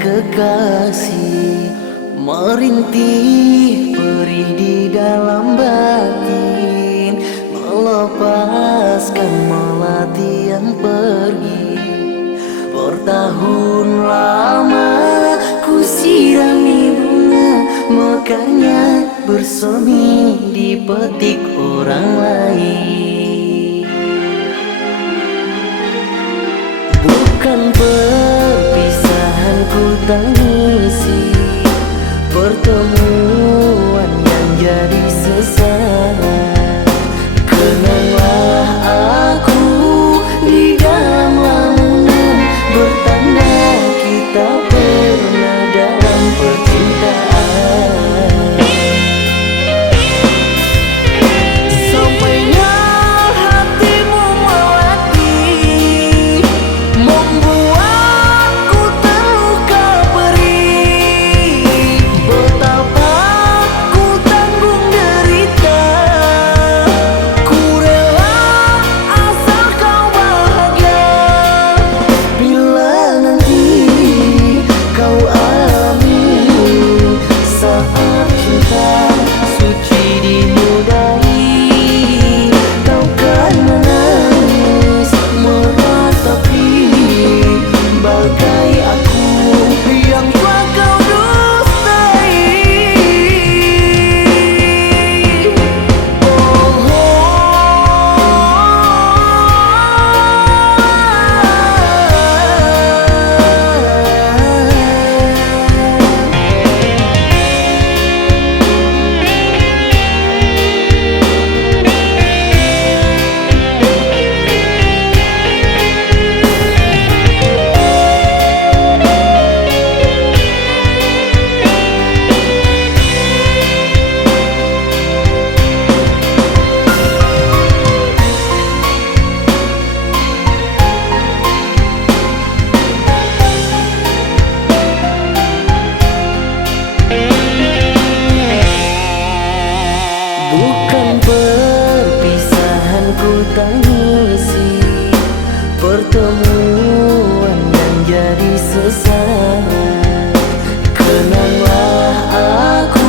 kekasih, merintih perih di dalam batin, melepaskan melati yang pergi. Bertahun lama ku sirami bunga, mekarnya bersemi dipetik orang lain. Bukan perpisahan ku tangisi, pertemuan yang jadi sesaat. Kenanglah aku di dalam lamunan, bertanda kita pernah dalam percintaan. Sampainya hatimu melati, membuatku terluka perih. Betapa ku tanggung derita, ku rela asal kau bahagia. Bila nanti kau alami saat cinta suci dinodai, kau kan menangis meratapi bagai aku yang telah kau dustai. Bukan perpisahan ku tangisi, pertemuan yang jadi sesaat. Kenanglah aku